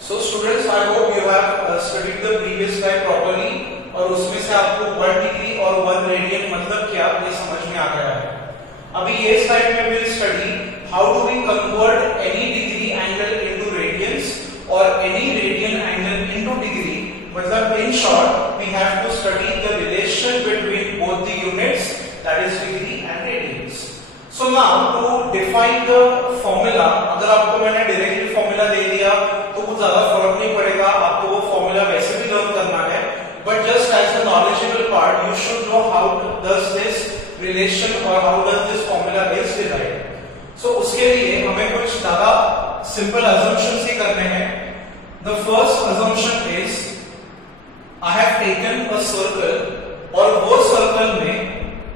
So students, I hope you have studied the previous slide properly और उसमें से आपको 1 डिग्री और 1 रेडियन मतलब क्या ये समझ में आ गया है। अभी ये स्लाइड में we'll study how do we convert any degree angle into radians or any radian angle into degree। मतलब in short we have to study the relation between both the units, that is degree and radians। So now to define the formula, अगर आपको मैंने directly formula दे दिया तो कुछ ज्यादा फर्क नहीं पड़ेगा, आपको वो फॉर्मूला वैसे भी लर्न करना है, but just as the knowledgeable part you should know how does this relation or how does this formula is derived। So उसके लिए हमें कुछ ज्यादा simple assumptions ही करने हैं। The first assumption is I have taken a circle और वो circle में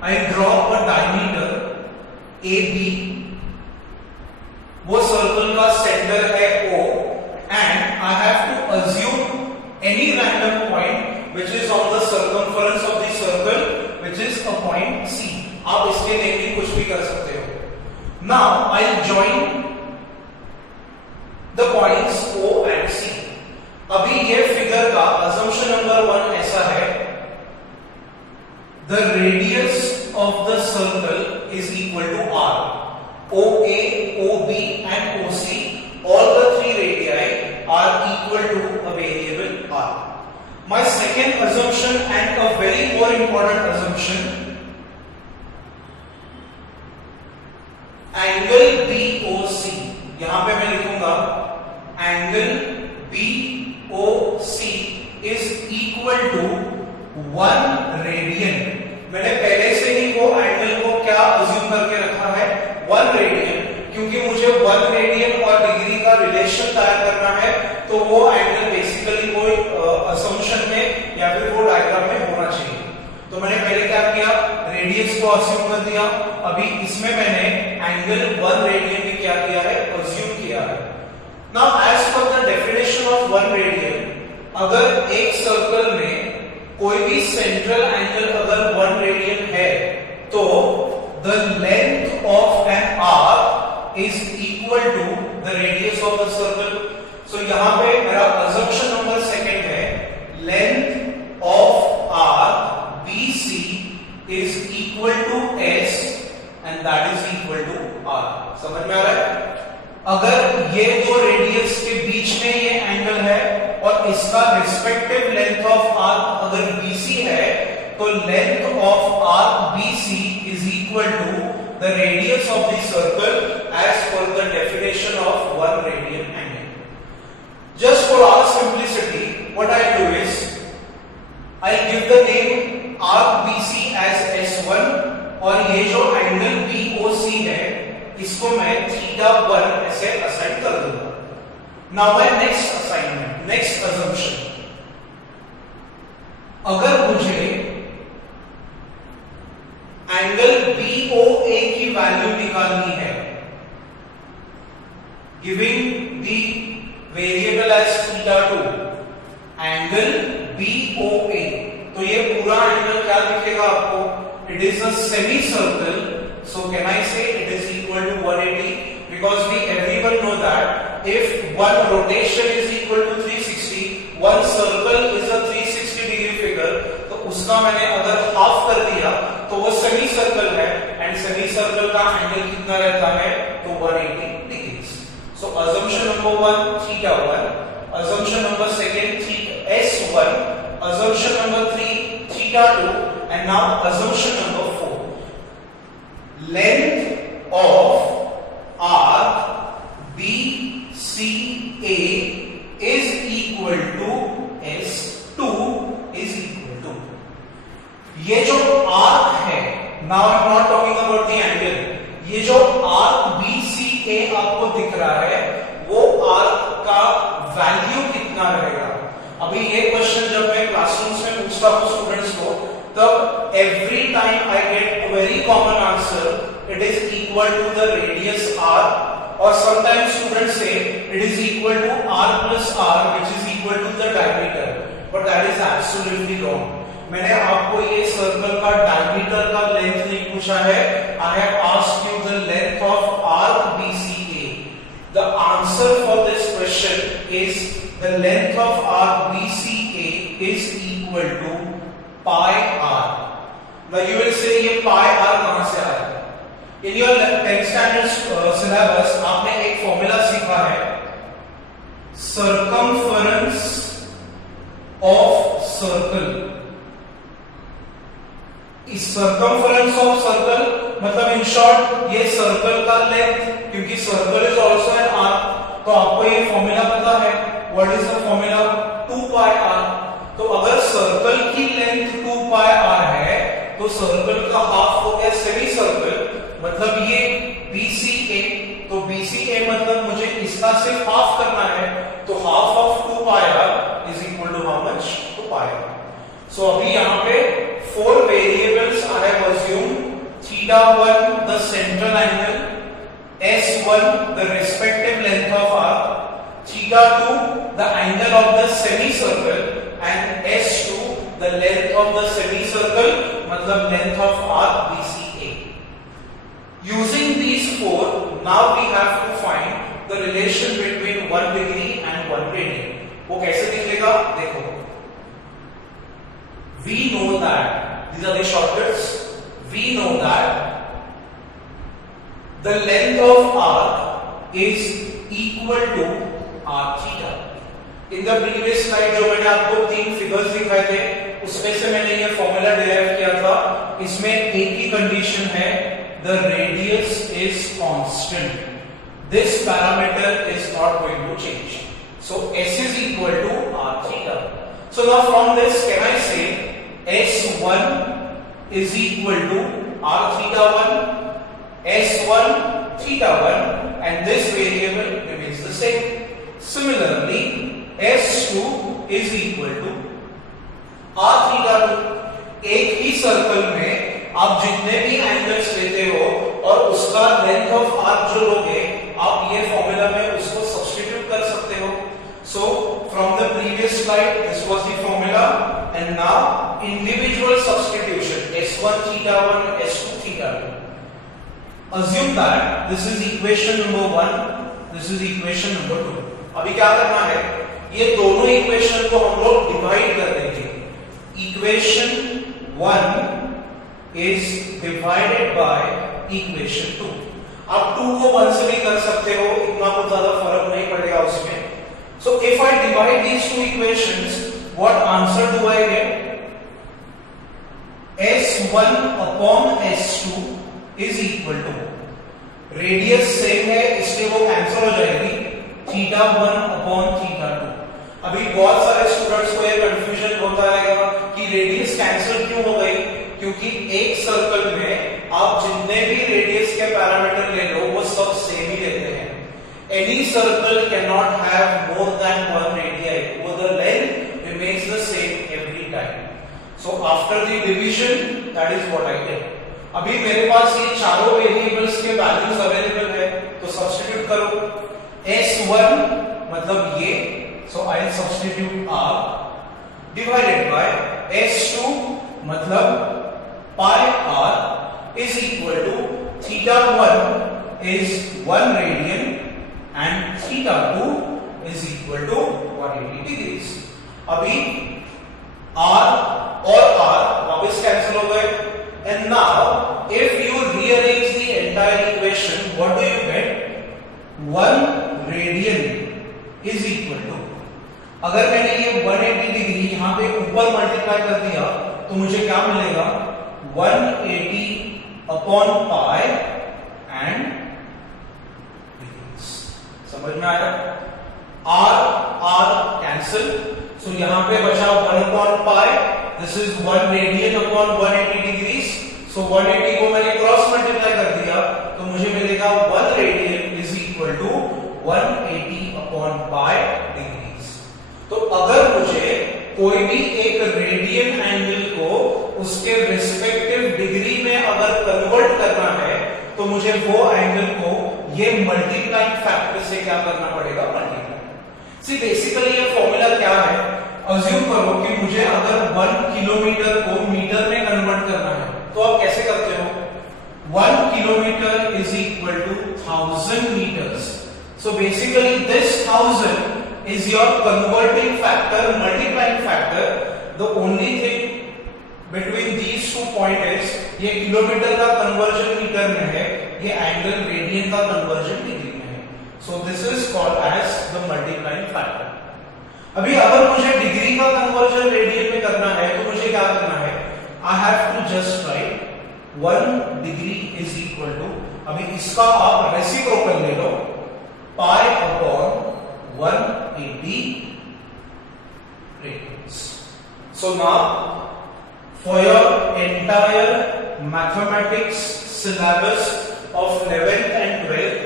I draw a diameter AB, वो सर्कल का सेंटर है O and I have to assume any random point which is on the circumference of the circle which is a point C। आप इसके लिए भी कुछ भी कर सकते हो। Now I'll join the points O and C। अभी ये फिगर का assumption number 1 ऐसा है, the radius of the circle is equal to R। OA, OB and OC, all the three radii are equal to a variable R। My second assumption and a very more important assumption, angle BOC, यहां पे मैं लिखूंगा angle BOC is equal to 1 radian। मैंने पहले से ही वो angle को क्या अज्यूम करके रखा है, 1 रेडियन, क्योंकि मुझे 1 रेडियन और डिग्री का रिलेशन तैयार करना है तो वो एंगल बेसिकली कोई असम्पशन में या फिर वो डायग्राम में होना चाहिए। तो मैंने पहले क्या किया, रेडियस को अज्यूम कर दिया, अभी इसमें मैंने एंगल 1 रेडियन भी क्या किया है, अज्यूम किया है। Now as per the definition of 1 radian, अगर एक सर्कल में कोई भी सेंट्रल एंगल अगर 1 रेडियन है तो the length of an arc is equal to the radius of the circle। so यहां पे मेरा assumption number 2 है, length of arc BC is equal to S and that is equal to R। समझ में आ रहा है? अगर ये दो रेडियस के बीच में ये एंगल है और इसका रिस्पेक्टिव लेंथ ऑफ आर्क अगर BC है तो length of arc BC is equal to the radius of the circle as per the definition of 1 radian angle। Just for our simplicity what I do is I give the name arc BC as S1 और ये जो angle BOC है इसको मैं θ1 ऐसे assign कर दूंगा। Now my next assignment, next assumption, अगर मुझे एंगल BOA की वैल्यू निकालनी है, giving the variable as θ2, angle BOA, तो ये पूरा एंगल क्या दिखेगा आपको, it is a semi circle, so can I say it is equal to 180 because we everyone know that if one rotation is equal to 360, one circle is a 360 degree figure, तो उसका मैंने अगर हाफ कर दिया तो वो semi circle है and semi circle का एंगल कितना रहता है, तो 180 degrees. So assumption number 1 θ1, assumption number 2 S1, assumption number 3 θ2 and now assumption number 4, length of arc BCA is equal to S2 is equal to, ये जो आर्क है, now I'm not talking about the angle, ये जो arc BCA आपको दिख रहा है वो आर्क का वैल्यू कितना रहेगा। अभी ये क्वेश्चन जब मैं क्लासरूम्स में पूछता हूं स्टूडेंट्स को तब every time I get a very common answer, it is equal to the radius r, or sometimes students say it is equal to r plus r which is equal to the diameter, but that is absolutely wrong। मैंने आपको ये circle का diameter का length नहीं पूछा है, I have asked you the length of arc BCA। The answer for this question question is the length of arc BCA is equal to pi r. Now you will say ये pi r कहां से आया? In your 10th standard syllabus आपने एक formula सीखा है circumference of circle. इस circumference of circle मतलब इन शॉर्ट ये सर्कल का लेंथ, क्योंकि circle is also an arc, तो आपको ये फॉर्मूला पता है. What is the formula? 2 pi r. तो अगर सर्कल की लेंथ 2 पाई आर है तो सर्कल का हाफ हो गया सेमी सर्कल, मतलब ये BCA. तो BCA मतलब मुझे इसका सिर्फ हाफ करना है, तो half of 2 pi r is equal to how much? 2 pi r. So अभी यहां पे 4 variables I have assumed. θ1 the central angle, S1 the respective length of arc, θ2 the angle of the semicircle, and S2 the length of the semicircle, मतलब length of arc BCA. Using these 4, now we have to find the relation between 1 degree and 1 radian. वो कैसे दिखेगा? देखो, we know that these are the shortcuts. We know that the length of arc is equal to r theta. In the previous slide जो मैंने आपको 3 figures दिखाए थे उसमें से मैंने ये फॉर्मूला डिराइव किया था. इसमें एक ही कंडीशन है, the radius is constant. This parameter is not going to change. So s is equal to r theta. So now from this can I say S1 is equal to r θ1, S1 θ1, and this variable remains the same. Similarly, S2 is equal to r θ2. एक ही circle में आप जितने भी angles लेते हो और उसका length of arc जो लोगे, आप ये फॉर्मूला में उसको सब्स्टिट्यूट कर सकते हो. So from the previous slide this was the formula, and now individual substitution, S1 θ1, S2 θ2. Assume that this is equation number 1, this is equation number 2. अभी क्या करना है, ये दोनों इक्वेशन को हम लोग डिवाइड कर देंगे. Equation 1 is divided by equation 2. आप 2 को 1 से भी कर सकते हो, इतना कुछ ज्यादा फर्क नहीं पड़ेगा उसमें. So if I divide these two equations, what answer do I get? S1 upon S2 is equal to, radius same है इसलिए वो कैंसिल हो जाएगी, θ1 upon θ2. अभी बहुत सारे स्टूडेंट्स को ये कंफ्यूजन होता रहेगा कि रेडियस कैंसिल क्यों हो गई, क्योंकि एक सर्कल में आप जितने भी रेडियस के पैरामीटर ले लो वो सब सेम ही लेते हैं. Any circle cannot have more than 1 radii, or the length remains the same every time. So after the division, that is what I get. अभी मेरे पास ये चारों वेरिएबल्स के वैल्यूज अवेलेबल है, तो सब्स्टिट्यूट करो. S1 मतलब ये, so I will substitute r divided by S2 मतलब pi r is equal to θ1 is 1 radian and θ2 is equal to 180 degrees. अभी r और r वापस कैंसिल हो गए, and now if you rearrange the entire equation, what do you get? 1 radian is equal to, अगर मैंने ये 180 degree यहां पे ऊपर मल्टीप्लाई कर दिया तो मुझे क्या मिलेगा? 180 अपॉन पाई एंड, समझ में आया? r कैंसिल, सो यहां पे बचा 1 upon pi, this is 1 radian upon 180 degrees. So 180 को मैंने क्रॉस मल्टीप्लाई कर दिया तो मुझे मिलेगा 1 radian is equal to 180 upon pi degrees. तो अगर मुझे कोई भी एक रेडियन एंगल को उसके रिस्पेक्टिव डिग्री में अगर कन्वर्ट करना है तो मुझे वो एंगल को ये मल्टीप्लाइंग फैक्टर से क्या करना पड़ेगा? मल्टीप्लाई. सी बेसिकली ये फॉर्मूला क्या है? अज्यूम करो कि मुझे अगर 1 किलोमीटर को मीटर में कन्वर्ट करना है तो आप कैसे करते हो? 1 kilometre is equal to 1000 metres. So basically this 1000 is your converting factor, multiplying factor. The only thing between these two point is ये किलोमीटर का कन्वर्जन मीटर में है, ये एंगल रेडियन का कन्वर्जन डिग्री में है. So this is called as the multiplying factor. अभी अगर मुझे डिग्री का कन्वर्जन रेडियन में करना है तो मुझे क्या करना है? I have to just write 1 degree is equal to, अभी इसका आप रेसिप्रोकल ले लो, pi upon 180 radians. So now for your entire mathematics syllabus of 11th and 12th,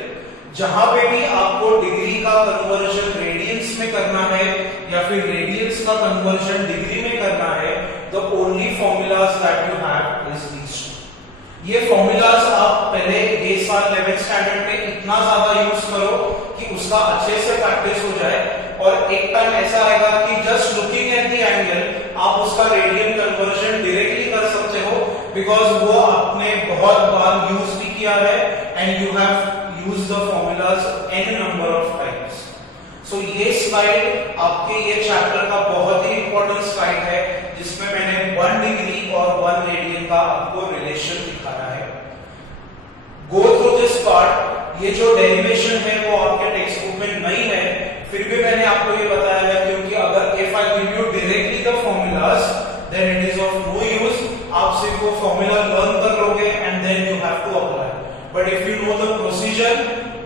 जहां पे भी आपको डिग्री का कन्वर्जन रेडियंस में करना है या फिर रेडियंस का कन्वर्जन डिग्री में करना है, the only formulas that you have is these two. ये फॉर्मूलाज आप पहले ये साल 11th स्टैंडर्ड में इतना ज्यादा यूज करो कि उसका अच्छे से प्रैक्टिस हो जाए, और एक टाइम ऐसा आएगा कि just looking at the angle आप उसका रेडियन कन्वर्जन डायरेक्टली कर सकते हो, बिकॉज वो आपने बहुत बार यूज भी किया है and you have used the formulas n number of times. So ये स्लाइड आपके ये चैप्टर का बहुत ही इंपॉर्टेंट स्लाइड है, जिसमें मैंने 1 डिग्री और 1 रेडियन का आपको रिलेशन दिखाया है. गो थ्रू दिस पार्ट. ये जो डेरिवेशन है वो आपके टेक्स्ट बुक में नहीं है, फिर भी मैंने आपको ये बताया है, क्योंकि अगर if I give you directly the formulas then it is of no use. आप सिर्फ वो फॉर्मूला लर्न कर लोगे and then you have to apply. But if you know the procedure,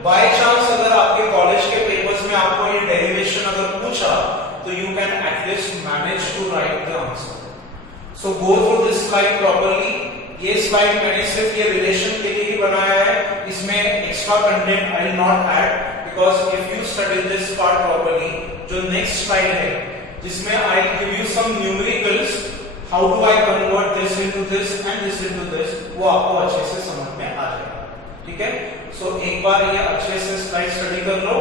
by chance अगर आपके कॉलेज के पेपर्स में आपको ये डेरिवेशन अगर पूछा तो you can at least manage to write the answer. So go through this slide properly. ये स्लाइड मैंने सिर्फ ये रिलेशन के लिए ही बनाया है, इसमें extra content I will not add, because if you study this part properly, जो नेक्स्ट स्लाइड है जिसमें I give you some numericals, how do I convert this into this and this into this, वो आपको अच्छे से समझ में आ जाएगा. ठीक है. सो एक बार ये अच्छे से स्लाइड स्टडी कर लो